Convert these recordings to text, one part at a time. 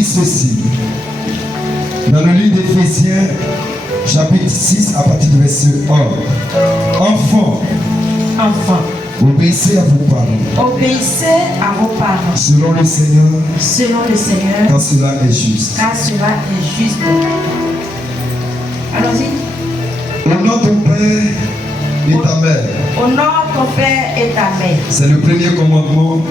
dit ceci. Dans le livre d'Éphésiens, chapitre 6, à partir du verset 1. Enfants, obéissez à vos parents. Obéissez à vos parents. Selon le Seigneur. Selon le Seigneur. Quand cela est juste. Car cela est juste. Allons-y. Honore ton père et ta mère. Honore ton père et ta mère. C'est le premier commandement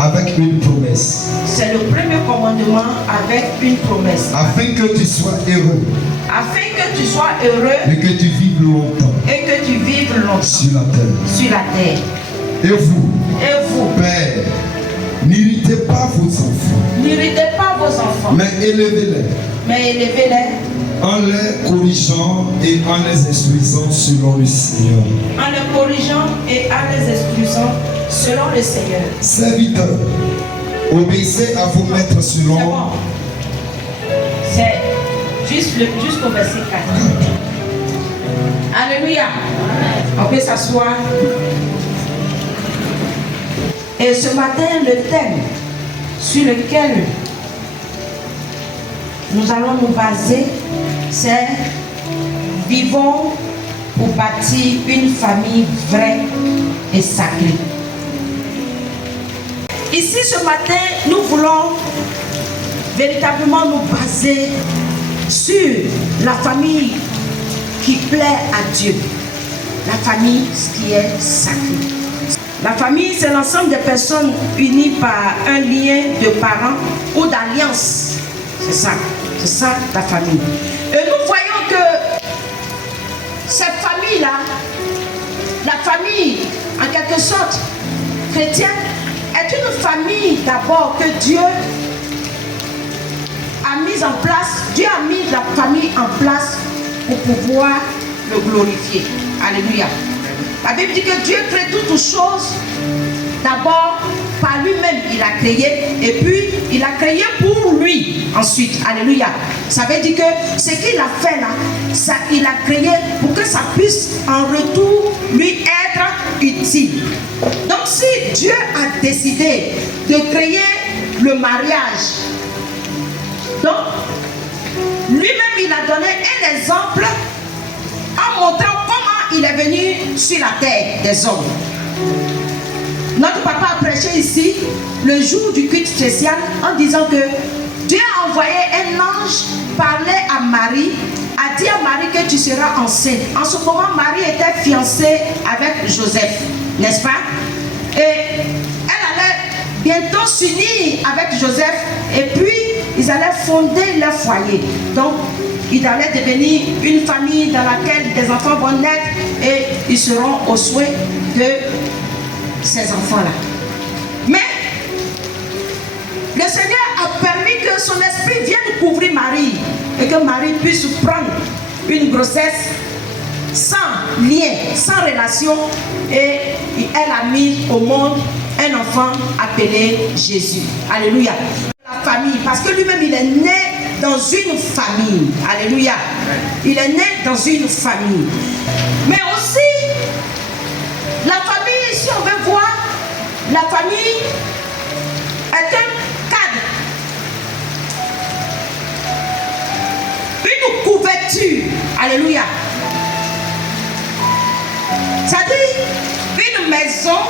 avec une promesse. C'est le premier commandement avec une promesse. Afin que tu sois heureux. Afin que tu sois heureux. Et que tu vives longtemps. Et que tu vives longtemps. Sur la terre. Sur la terre. Et vous. Et vous. Père, n'irritez pas vos enfants. N'irritez pas vos enfants. Mais élevez-les. Mais élevez-les. En les corrigeant et en les instruisant selon le Seigneur. En les corrigeant et en les instruisant selon le Seigneur. Serviteurs, obéissez à vos maîtres selon. C'est bon. C'est jusqu'au verset 4. Alléluia. On peut s'asseoir. Et ce matin, le thème sur lequel nous allons nous baser, c'est vivons pour bâtir une famille vraie et sacrée. Ici ce matin, nous voulons véritablement nous baser sur la famille qui plaît à Dieu. La famille qui est sacrée. La famille, c'est l'ensemble des personnes unies par un lien de parents ou d'alliance. C'est ça la famille. Et nous voyons que cette famille-là, la famille en quelque sorte chrétienne, est une famille d'abord que Dieu a mise en place. Dieu a mis la famille en place pour pouvoir le glorifier. Alléluia. La Bible dit que Dieu crée toutes choses d'abord par lui-même. Il a créé et puis il a créé pour lui ensuite. Alléluia. Ça veut dire que ce qu'il a fait là, ça, il a créé pour que ça puisse en retour lui être utile. Donc si Dieu a décidé de créer le mariage, donc lui-même il a donné un exemple en montrant comment il est venu sur la terre des hommes. Notre papa a prêché ici le jour du culte spécial en disant que Dieu a envoyé un ange parler à Marie, a dit à Marie que tu seras enceinte. En ce moment, Marie était fiancée avec Joseph, n'est-ce pas? Et elle allait bientôt s'unir avec Joseph et puis ils allaient fonder leur foyer. Donc, ils allaient devenir une famille dans laquelle des enfants vont naître et ils seront au souhait de ces enfants-là. Mais le Seigneur a permis que son esprit vienne couvrir Marie et que Marie puisse prendre une grossesse sans lien, sans relation, et elle a mis au monde un enfant appelé Jésus. Alléluia. La famille, parce que lui-même il est né dans une famille. Alléluia. Il est né dans une famille. Mais aussi, la famille, si on veut voir, la famille est un cadre. Une couverture. Alléluia. C'est-à-dire une maison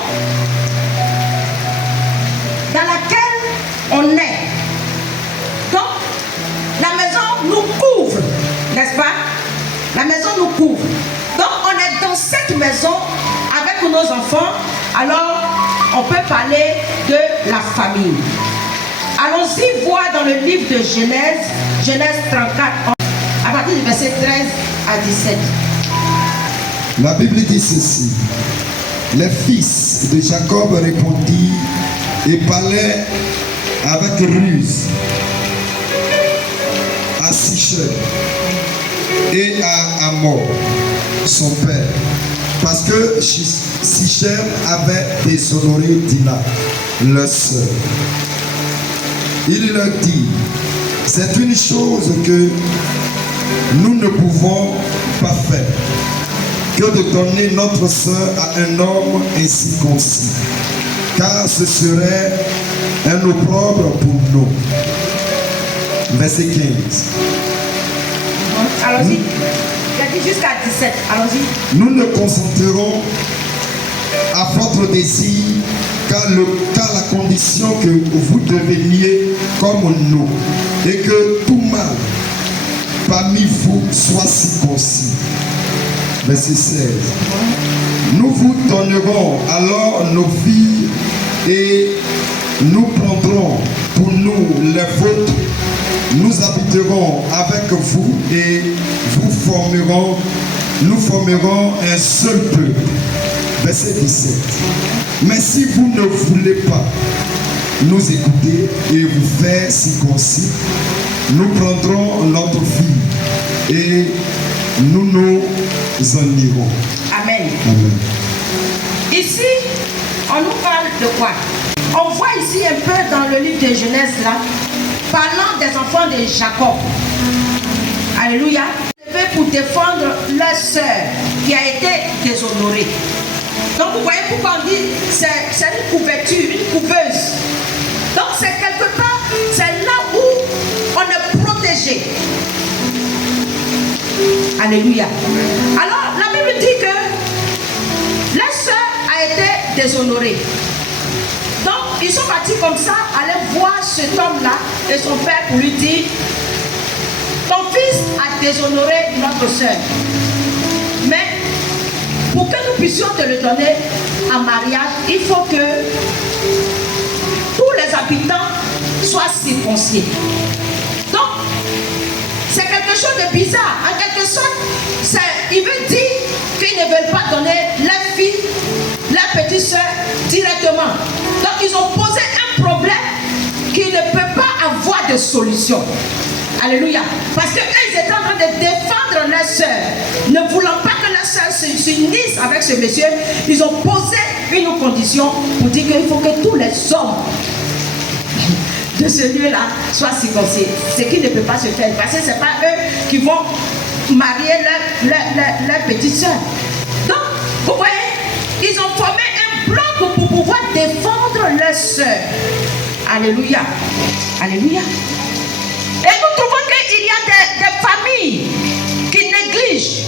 dans laquelle on est. Donc, la maison nous couvre, n'est-ce pas? La maison nous couvre. Donc, on est dans cette maison avec nos enfants. Alors, on peut parler de la famille. Allons-y voir dans le livre de Genèse, Genèse 34, à partir du verset 13 à 17. La Bible dit ceci. Les fils de Jacob répondirent et parlaient avec ruse à Sichem et à Hamor, son père, parce que Sichem avait déshonoré Dina, leur sœur. Il leur dit, c'est une chose que nous ne pouvons pas faire, que de donner notre sœur à un homme incirconcis, car ce serait un opprobre pour nous. verset 15. Allons-y. J'ai dit jusqu'à 17. Allons-y. Nous ne consentirons à votre désir qu'à la condition que vous deveniez comme nous et que tout mâle parmi vous soit circoncis. Verset 16. Nous vous donnerons alors nos filles et nous prendrons pour nous les vôtres. Nous habiterons avec vous et nous formerons un seul peuple. Verset 17. Mais si vous ne voulez pas nous écouter et vous faire circoncis, nous prendrons notre fille et nous nous en irons. Amen. Amen. Ici, on nous parle de quoi? On voit ici un peu dans le livre de Genèse là, parlant des enfants de Jacob. Alléluia. Pour défendre leur sœur qui a été déshonorée. Donc vous voyez pourquoi on dit c'est une couverture, une couveuse. Donc c'est quelque part, c'est là où on est protégé. Alléluia. Alors la Bible dit que la sœur a été déshonorée. Donc ils sont partis comme ça, aller voir cet homme-là et son père pour lui dire: ton fils a déshonoré notre sœur. Mais pour que nous puissions te le donner en mariage, il faut que tous les habitants soient circoncis. Donc, c'est quelque chose de bizarre. En quelque sorte, il veut dire qu'ils ne veulent pas donner leur fille, leur petite soeur directement. Donc, ils ont posé un problème qui ne peut pas avoir de solution. Alléluia. Parce qu'eux, ils étaient en train de défendre leur soeur. Ne voulant pas que leur soeur s'unisse avec ce monsieur, ils ont posé une condition pour dire qu'il faut que tous les hommes de ce lieu-là soient circoncis. Ce qui ne peut pas se faire. Parce que ce n'est pas eux qui vont marier leur petite soeur. Donc, vous voyez, ils ont formé un bloc pour pouvoir défendre leur soeur. Alléluia. Alléluia. Et nous trouvons qu'il y a des familles qui négligent.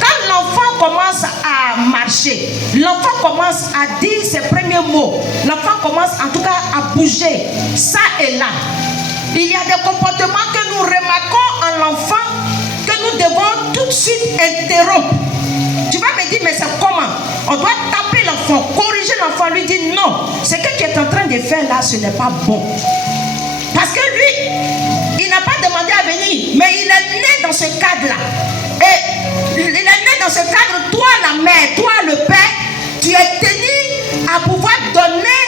Quand l'enfant commence à marcher, l'enfant commence à dire ses premiers mots, l'enfant commence en tout cas à bouger, ça et là. Il y a des comportements que nous remarquons en l'enfant que nous devons tout de suite interrompre. Tu vas me dire, mais c'est comment? On doit taper l'enfant, corriger l'enfant, lui dire non, ce que tu es en train de faire là, ce n'est pas bon. Parce que lui, il n'a pas demandé à venir, mais il est né dans ce cadre-là. Et il est né dans ce cadre, toi la mère, toi le père, tu es tenu à pouvoir donner,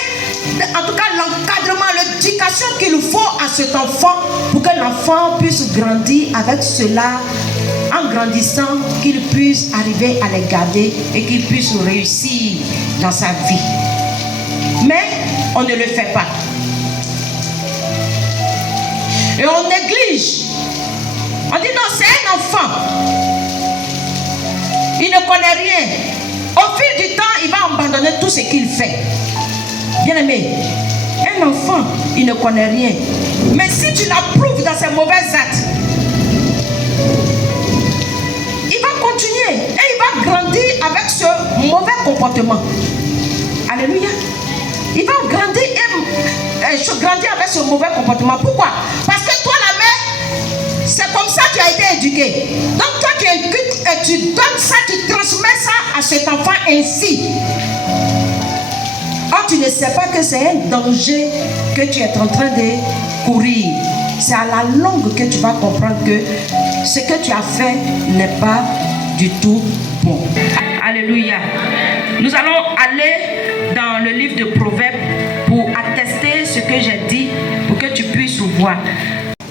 en tout cas l'encadrement, l'éducation qu'il faut à cet enfant pour que l'enfant puisse grandir avec cela, en grandissant, qu'il puisse arriver à les garder et qu'il puisse réussir dans sa vie. Mais on ne le fait pas. Et on néglige. On dit non, c'est un enfant. Il ne connaît rien. Au fil du temps, il va abandonner tout ce qu'il fait. Bien aimé, un enfant, il ne connaît rien. Mais si tu l'approuves dans ses mauvais actes, il va continuer et il va grandir avec ce mauvais comportement. Alléluia. Il va grandir avec ce mauvais comportement. Pourquoi? Parce que toi, la mère, c'est comme ça que tu as été éduqué. Donc toi, tu donnes ça, tu transmets ça à cet enfant ainsi. Or, tu ne sais pas que c'est un danger que tu es en train de courir. C'est à la longue que tu vas comprendre que ce que tu as fait n'est pas du tout bon. Alléluia. Nous allons aller dans le livre de Proverbes pour attester ce que j'ai dit, pour que tu puisses voir.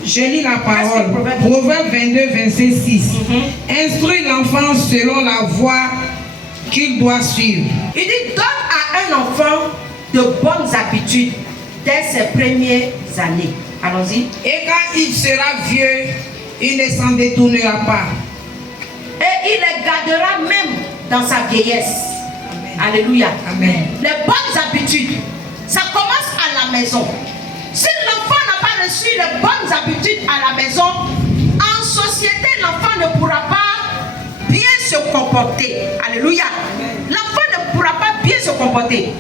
Je lis la parole. Proverbe 22, verset 6. Instruis l'enfant selon la voie qu'il doit suivre. Il dit, donne à un enfant de bonnes habitudes dès ses premières années. Allons-y. Et quand il sera vieux, il ne s'en détournera pas. Et il les gardera même dans sa vieillesse. Amen. Alléluia. Amen. Les bonnes habitudes, ça commence à la maison. Si l'enfant n'a pas reçu les bonnes habitudes à la maison, en société, l'enfant ne pourra pas bien se comporter. Alléluia. L'enfant ne pourra pas bien se comporter.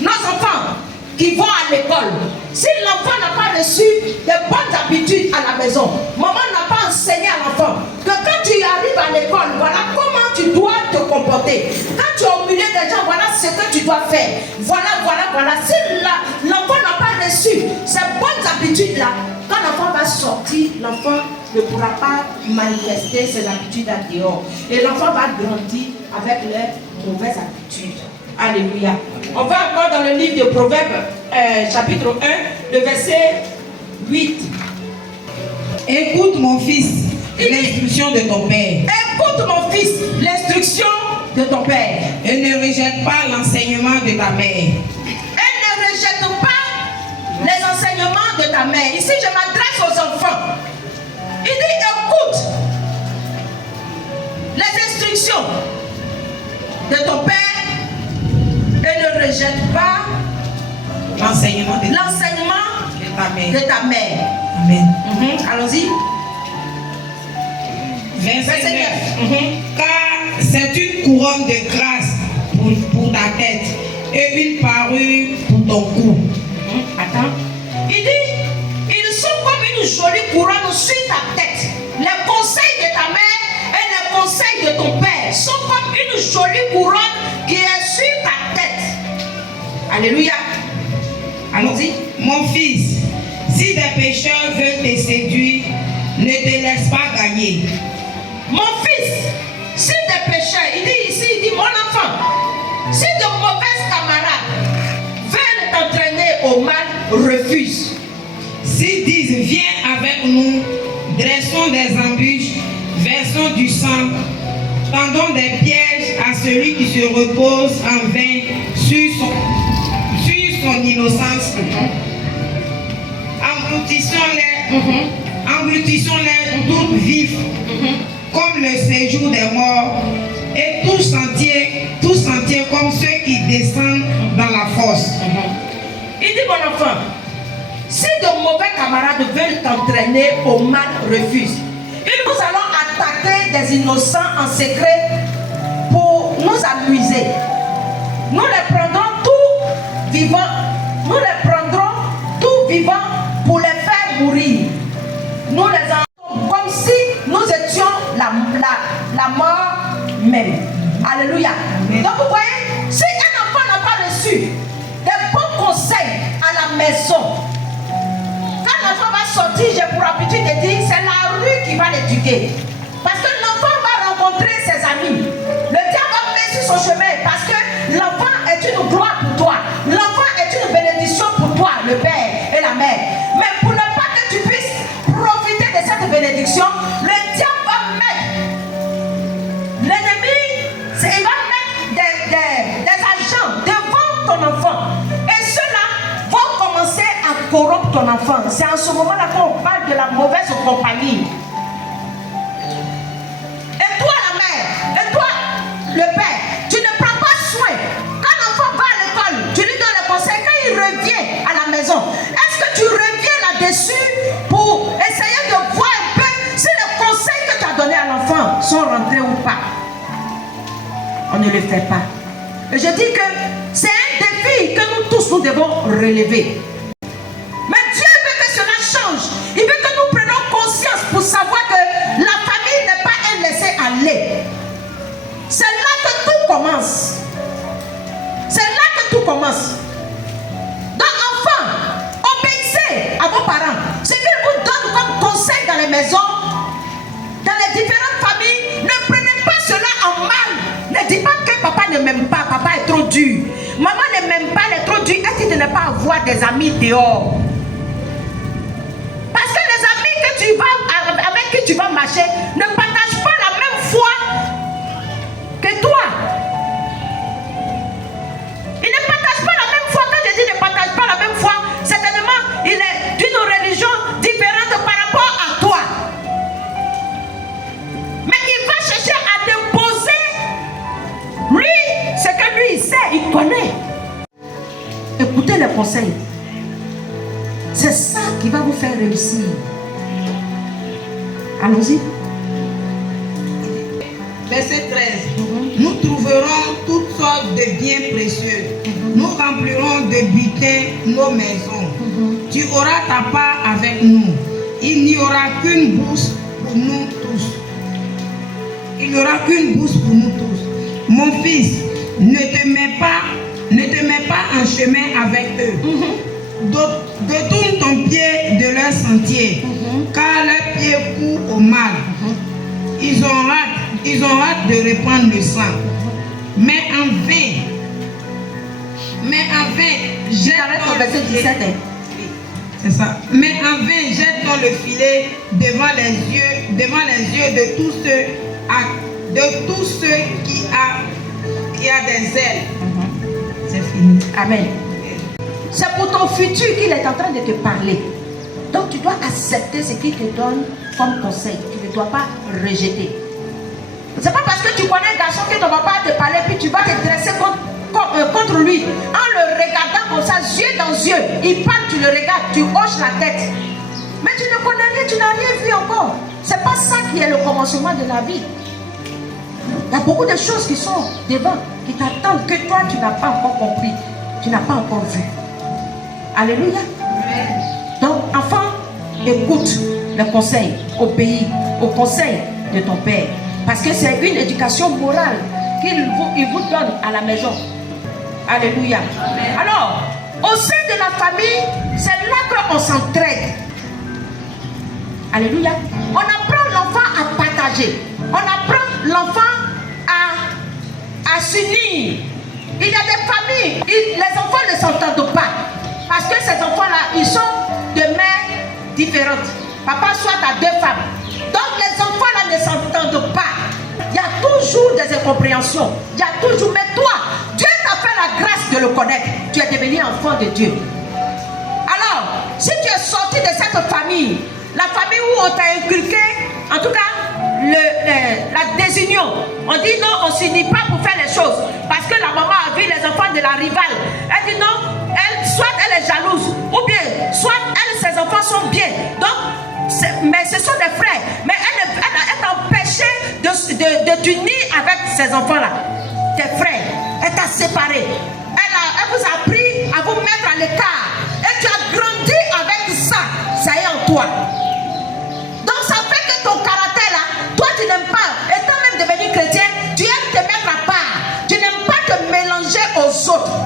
Nos enfants qui vont à l'école, si l'enfant n'a pas reçu de bonnes habitudes à la maison, maman n'a pas enseigné à l'enfant que quand tu arrives à l'école, voilà comment tu dois te comporter. Quand tu es au milieu des gens, voilà ce que tu dois faire. Voilà. Si l'enfant n'a pas reçu ces bonnes habitudes-là, quand l'enfant va sortir, l'enfant ne pourra pas manifester ses habitudes à dehors. Et l'enfant va grandir avec les mauvaises habitudes. Alléluia. On va encore dans le livre de Proverbes, chapitre 1, le verset 8. Écoute mon fils, l'instruction de ton père. Écoute mon fils, l'instruction de ton père. Et ne rejette pas l'enseignement de ta mère. Et ne rejette pas les enseignements de ta mère. Ici, je m'adresse aux enfants. Il dit, écoute les instructions de ton père et ne rejette pas L'enseignement de ta mère. Amen. Allons-y. Verset 9. Car c'est une couronne de grâce pour ta tête et une parure pour ton cou. Attends. Il dit, ils sont comme une jolie couronne sur ta tête. Les conseils de ta mère et les conseils de ton père sont comme une jolie couronne qui est sur ta tête. Alléluia. Allons-y. Mon fils, si des pécheurs veulent te séduire, ne te laisse pas gagner. Mon fils, si des pécheurs, il dit ici, il dit mon enfant, si de mauvais camarades veulent t'entraîner au mal, refuse. S'ils disent viens avec nous, dressons des embûches, versons du sang, tendons des pièges à celui qui se repose en vain sur son innocence. Emboutissons-les toutes vives, comme le séjour des morts, et tout sentier comme ceux qui descendent dans la fosse. Il dit mon enfant, si de mauvais camarades veulent t'entraîner au mal, refuse. Et nous allons attaquer des innocents en secret pour nous amuser. Nous les prendrons tout vivants. Nous les prendrons tout vivants pour les faire mourir. Nous les entendons comme si nous étions la mort même. Alléluia. Amen. Donc vous voyez, si un enfant n'a pas reçu des bons conseils à la maison, quand l'enfant va sortir, j'ai pour habitude de dire, c'est la rue qui va l'éduquer. Parce que l'enfant va rencontrer ses amis. Le diable va mettre sur son chemin parce que l'enfant est une gloire pour toi. L'enfant est une bénédiction pour toi, le père et la mère. Mais pour ne pas que tu puisses profiter de cette bénédiction, le diable va mettre, l'ennemi, il va mettre des agents devant ton enfant. Et ceux-là vont commencer à corrompre ton enfant. C'est en ce moment-là qu'on parle de la mauvaise compagnie. Et toi la mère, et toi le père, tu ne prends pas soin. Quand l'enfant va à l'école, tu lui donnes le conseil. Quand il revient à la maison, est-ce que tu reviens là-dessus pour essayer de voir un peu si les conseils que tu as donnés à l'enfant sont rentrés ou pas? On ne le fait pas. Et je dis que c'est un défi que nous tous nous devons relever. Mais Dieu veut que cela change. Il veut que nous prenions conscience pour savoir que la famille n'est pas un laisser-aller. C'est là que tout commence. C'est là que tout commence. Donc enfants, obéissez à vos parents. Ce qu'ils vous donnent comme conseil dans les maisons, dans les différentes familles, ne prenez pas cela en mal. Ne dites pas que papa ne m'aime pas, papa est trop dur. Maman ne m'aime pas, elle est trop dure. Est-ce de ne pas avoir des amis dehors? Parce que les amis avec qui tu vas marcher ne partagent pas la même foi que toi. Ils ne partagent pas la même foi. Quand je dis ne partagent pas la même foi, certainement il est d'une religion différente par rapport à toi. Mais il va chercher à t'imposer lui, ce que lui il sait, il connaît. Écoutez les conseils. C'est ça qui va vous faire réussir. Allons-y. Verset 13. Nous trouverons toutes sortes de biens précieux. Nous remplirons de butin nos maisons. Tu auras ta part avec nous. Il n'y aura qu'une bourse pour nous tous. Il n'y aura qu'une bourse pour nous tous. Mon fils, ne te mets pas en chemin avec eux. Détourne ton pied de leur sentier, car leurs pieds courent au mal. Ils ont hâte de répandre le sang. Mais en vain, J'arrête au verset 17. C'est ça. Mais en vain, jette-t-on le filet devant les yeux de tous ceux qui a des ailes. C'est fini. Amen. C'est pour ton futur qu'il est en train de te parler. Donc tu dois accepter ce qu'il te donne comme conseil. Tu ne dois pas rejeter. C'est pas parce que tu connais un garçon que ton papa te parler puis tu vas te dresser contre lui en le regardant comme ça, yeux dans yeux. Il parle, tu le regardes, tu hoches la tête. Mais tu ne connais rien, tu n'as rien vu encore. C'est pas ça qui est le commencement de la vie. Il y a beaucoup de choses qui sont devant, qui t'attendent, que toi tu n'as pas encore compris, tu n'as pas encore vu. Alléluia. Donc, enfant, écoute le conseil, obéis au conseil de ton père. Parce que c'est une éducation morale qu'il vous donne à la maison. Alléluia. Alors, au sein de la famille, c'est là qu'on s'entraide. Alléluia. On apprend l'enfant à partager. On apprend l'enfant à s'unir. Il y a des familles, les enfants ne s'entendent pas. Parce que ces enfants-là, ils sont de mères différentes. Papa soit à 2 femmes. Donc les enfants-là ne s'entendent pas. Il y a toujours des incompréhensions. Il y a toujours, mais toi, Dieu t'a fait la grâce de le connaître. Tu es devenu enfant de Dieu. Alors, si tu es sorti de cette famille, la famille où on t'a inculqué, en tout cas, la désunion, on dit non, on ne s'unit pas pour faire les choses. Parce que la maman a vu les enfants de la rivale. Elle dit non, soit elle est jalouse, ou bien, soit ses enfants sont bien. Donc, mais ce sont des frères. Mais elle t'a empêché de t'unir avec ces enfants-là. Tes frères. Elle t'a séparé. Elle vous a appris à vous mettre à l'écart. Et tu as grandi avec ça. Ça est en toi. Donc ça fait que ton caractère là, toi tu n'aimes pas, étant même devenu chrétien, tu aimes te mettre à part. Tu n'aimes pas te mélanger aux autres.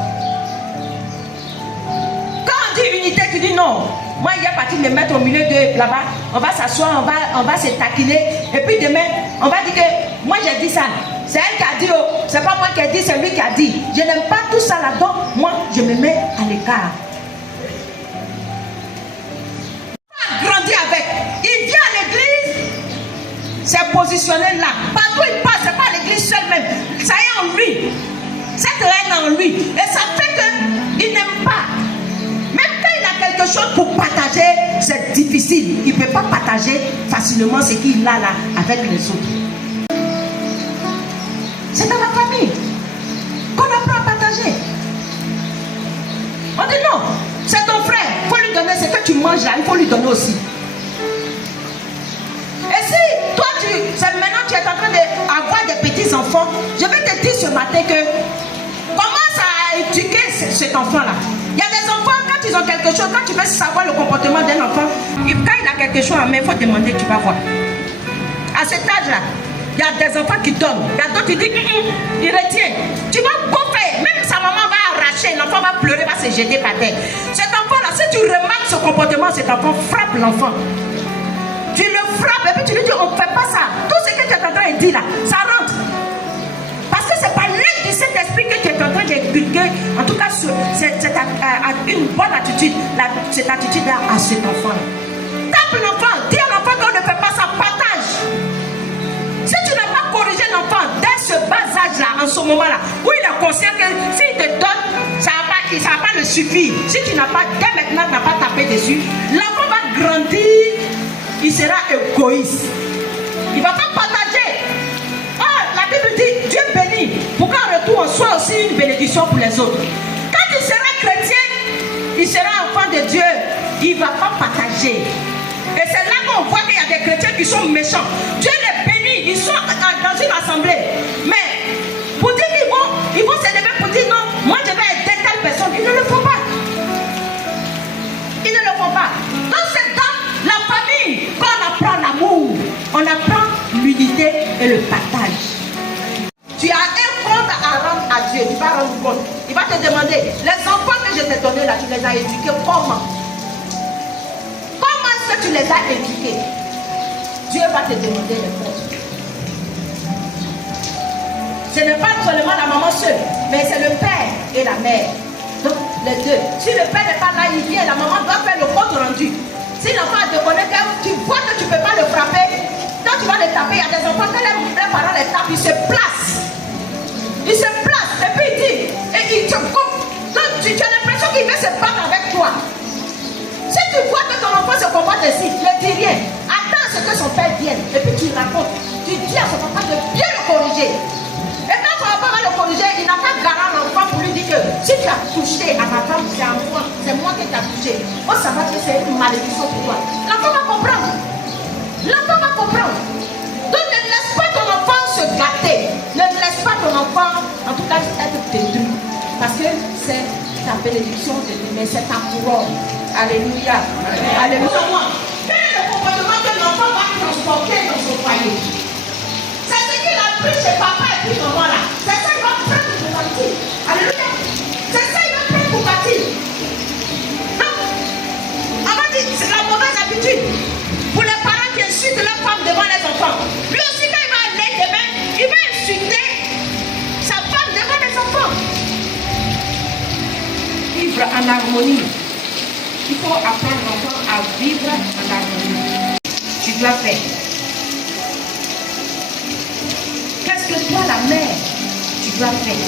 Quand on dit unité, tu dis non. Moi, il y a parti de me mettre au milieu de là-bas. On va s'asseoir, on va se taquiner. Et puis demain, on va dire que moi j'ai dit ça. C'est elle qui a dit, oh, c'est pas moi qui ai dit, c'est lui qui a dit. Je n'aime pas tout ça là-dedans. Moi, je me mets à l'écart. Grandi avec. Il vient à l'église, c'est positionné là. Partout il passe, c'est pas à l'église seul même. Ça est en lui. Cette haine en lui. Et ça fait qu'il n'aime pas. Même quand il a quelque chose pour partager, c'est difficile. Il ne peut pas partager facilement ce qu'il a là avec les autres. C'est dans la famille qu'on apprend à partager. On dit non, c'est ton frère, il faut lui donner ce que tu manges là, il faut lui donner aussi. Et si toi, maintenant tu es en train d'avoir des petits enfants, je vais te dire ce matin que commence à éduquer cet enfant-là. Il y a des enfants, quand ils ont quelque chose, quand tu veux savoir le comportement d'un enfant, quand il a quelque chose en main, il faut demander, tu vas voir. À cet âge-là, il y a des enfants qui donnent. Il y a d'autres qui disent, il retient. Tu vas bouffer. Même sa maman va arracher. L'enfant va pleurer, va se jeter par terre. Cet enfant-là, si tu remarques ce comportement, cet enfant frappe l'enfant. Tu le frappes et puis tu lui dis, on ne fait pas ça. Tout ce que tu es en train de dire là, ça rentre. Parce que c'est par l'aide de cet esprit que tu es en train d'inculquer. En tout cas, c'est une bonne attitude. Cette attitude-là à cet enfant-là. Tape l'enfant. Dis à l'enfant qu'on ne fait pas ça. Partage. Si tu n'as pas corrigé l'enfant dès ce bas âge-là, en ce moment-là, où il est conscient que s'il te donne, ça ne va pas le suffire. Si tu n'as pas, dès maintenant, tu n'as pas tapé dessus, l'enfant va grandir, il sera égoïste. Il ne va pas partager. Oh, la Bible dit, Dieu bénit, pour qu'en retour, on soit aussi une bénédiction pour les autres. Quand il sera chrétien, il sera enfant de Dieu. il ne va pas partager. Et c'est là qu'on voit qu'il y a des chrétiens qui sont méchants. Dieu les bénit, ils sont dans une assemblée. Mais pour dire qu'ils vont s'élever pour dire non, moi je vais aider telle personne, ils ne le font pas. Ils ne le font pas. Donc c'est dans la famille qu'on apprend l'amour, on apprend l'unité et le partage. Tu as un compte à rendre à Dieu, tu vas rendre compte. Il va te demander, les enfants que je t'ai donnés là, tu les as éduqués comment? Comment est-ce que tu les as éduqués? Dieu va te demander les comptes. Ce n'est pas seulement la maman seule, mais c'est le père et la mère. Donc les deux. Si le père n'est pas là, il vient, la maman doit faire le compte rendu. Si l'enfant te connaît, tu vois que tu ne peux pas le frapper, quand tu vas le taper, il y a des enfants, quand les parents les tapent, ils se placent. Ils se placent, et puis il dit, et il te coupe. Donc tu as l'impression qu'il veut se battre avec toi. Si tu vois que ton enfant se comporte ainsi, ne dis rien. Attends ce que son père vienne, et puis tu racontes. Tu dis à son papa de bien le corriger. Et quand son papa va le corriger, il n'a pas garant l'enfant pour lui dire que si tu as touché à ma femme, c'est moi qui t'ai touché. On savoir que c'est une malédiction pour toi. L'enfant va comprendre. L'enfant va comprendre. Donc ne laisse pas ton enfant se gâter. Ne laisse pas ton enfant, en tout cas, être détruit. Parce que c'est ta bénédiction de lui, mais c'est ta couronne. Alléluia. Alléluia. Quel est le comportement que l'enfant va transporter dans son foyer? C'est ce qu'il a pris chez papa et puis maman là. C'est ça qu'il va prendre pour partir. Alléluia. C'est ça qu'il va prendre pour partir. Donc, on va dire, c'est la mauvaise habitude. Pour les parents qui insultent leurs femmes devant les enfants. Lui aussi, quand il va aller demain, il va insulter sa femme devant les enfants. Vivre en harmonie. Il faut apprendre l'enfant à vivre en harmonie. Tu dois faire. Qu'est-ce que toi, la mère, tu dois faire?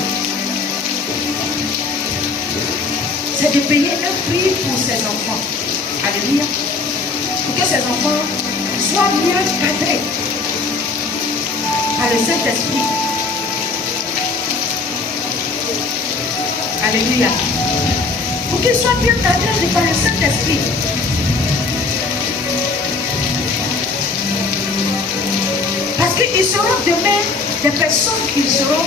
C'est de payer un prix pour ses enfants. Alléluia. Pour que ces enfants soient mieux cadrés par le Saint-Esprit. Alléluia. Pour qu'ils soient bien cadrés par le Saint-Esprit. Parce qu'ils seront demain des personnes qui seront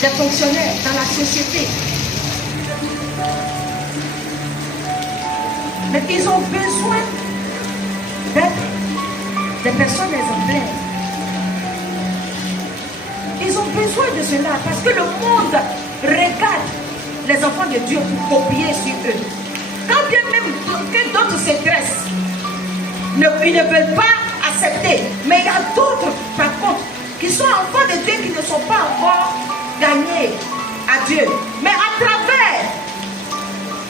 des fonctionnaires dans la société. Mais ils ont besoin d'être des personnes exemplaires. Ils ont besoin de cela parce que le monde regarde les enfants de Dieu pour copier sur eux. Quand bien même que d'autres se dressent, ils ne veulent pas accepter. Mais il y a d'autres, par contre, qui sont enfants de Dieu qui ne sont pas encore gagnés à Dieu. Mais à travers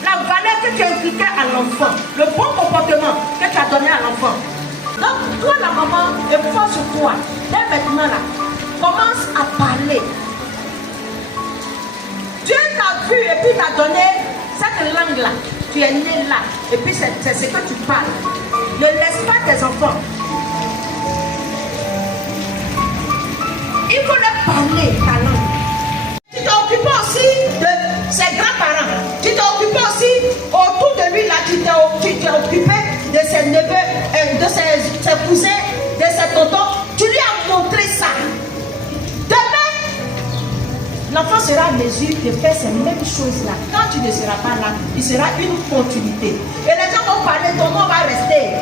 la valeur que tu as inculquée à l'enfant, le bon comportement que tu as donné à l'enfant. Donc, toi, la maman, effort sur toi. Dès maintenant, là, commence à parler. Dieu t'a vu et puis t'a donné cette langue-là. Tu es né là. Et puis, c'est ce que tu parles. Ne laisse pas tes enfants. Il faut leur parler ta langue. Tu t'es occupé aussi de ses grands-parents. Tu t'es occupé aussi autour de lui là. Tu t'es occupé de ses neveux, de ses cousins, de ses tontons. Tu lui as montré ça. Demain, l'enfant sera à mesure de faire ces mêmes choses là. Quand tu ne seras pas là, il sera une continuité. Et les gens vont parler, ton nom va rester.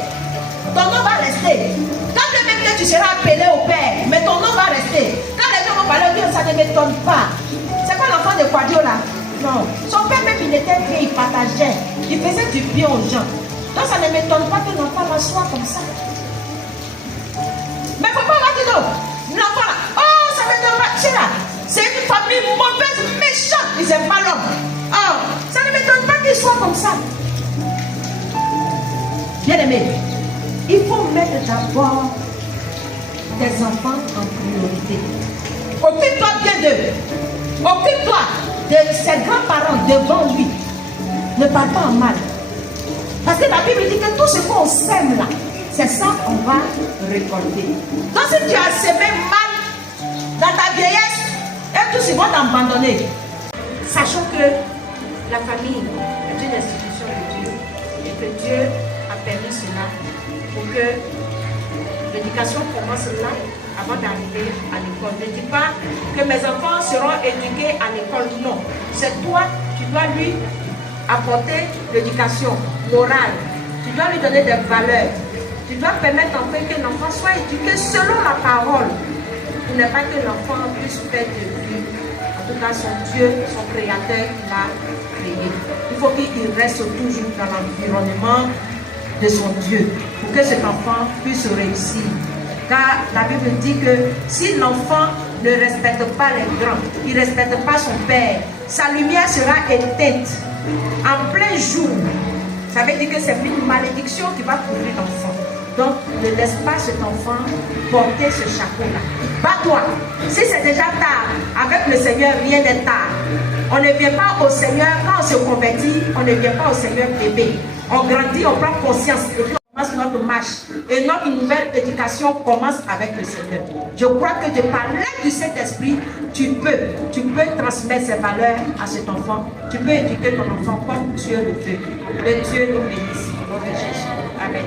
Ton nom va rester. Quand même que tu seras appelé au Père, mais ton nom va rester. Quand les gens vont parler, ça ne m'étonne pas. C'est pas l'enfant de Quadio là. Non. Son père même, il était bien, il partageait. Il faisait du bien aux gens. Donc ça ne m'étonne pas que l'enfant soit comme ça. Mais papa va dire non. L'enfant là, oh, ça ne m'étonne pas. C'est là. C'est une famille mauvaise, méchante. Ils aiment pas l'homme. Oh, ça ne m'étonne pas qu'il soit comme ça. Bien aimé, il faut mettre d'abord tes enfants en priorité. Occupe-toi bien d'eux. Occupe-toi de ses grands-parents devant lui. Ne parle pas en mal. Parce que la Bible dit que tout ce qu'on sème là, c'est ça qu'on va récolter. Donc si tu as semé mal dans ta vieillesse, et tous ils vont t'abandonner. Sachons que la famille est une institution de Dieu. et que Dieu a permis cela pour que l'éducation commence là avant d'arriver à l'école. Ne dis pas que mes enfants seront éduqués à l'école. Non, c'est toi qui dois lui apporter l'éducation morale. Tu dois lui donner des valeurs. Tu dois permettre en fait que l'enfant soit éduqué selon la parole. Il n'est pas que l'enfant puisse faire de lui, en tout cas son Dieu, son créateur qui l'a créé. Il faut qu'il reste toujours dans l'environnement de son Dieu pour que cet enfant puisse réussir. Car la Bible dit que si l'enfant ne respecte pas les grands, il ne respecte pas son père, sa lumière sera éteinte en plein jour. Ça veut dire que c'est une malédiction qui va couvrir l'enfant. Donc, ne laisse pas cet enfant porter ce chapeau-là. Bats-toi. Si c'est déjà tard, avec le Seigneur, rien n'est tard. On ne vient pas au Seigneur, quand on se convertit, on ne vient pas au Seigneur bébé. On grandit, on prend conscience, et puis on commence notre marche. Et notre nouvelle éducation commence avec le Seigneur. Je crois que de par l'aide du Saint-Esprit, tu peux transmettre ces valeurs à cet enfant. Tu peux éduquer ton enfant comme Dieu le veut. Que Dieu nous bénisse. Au nom de Jésus. Amen.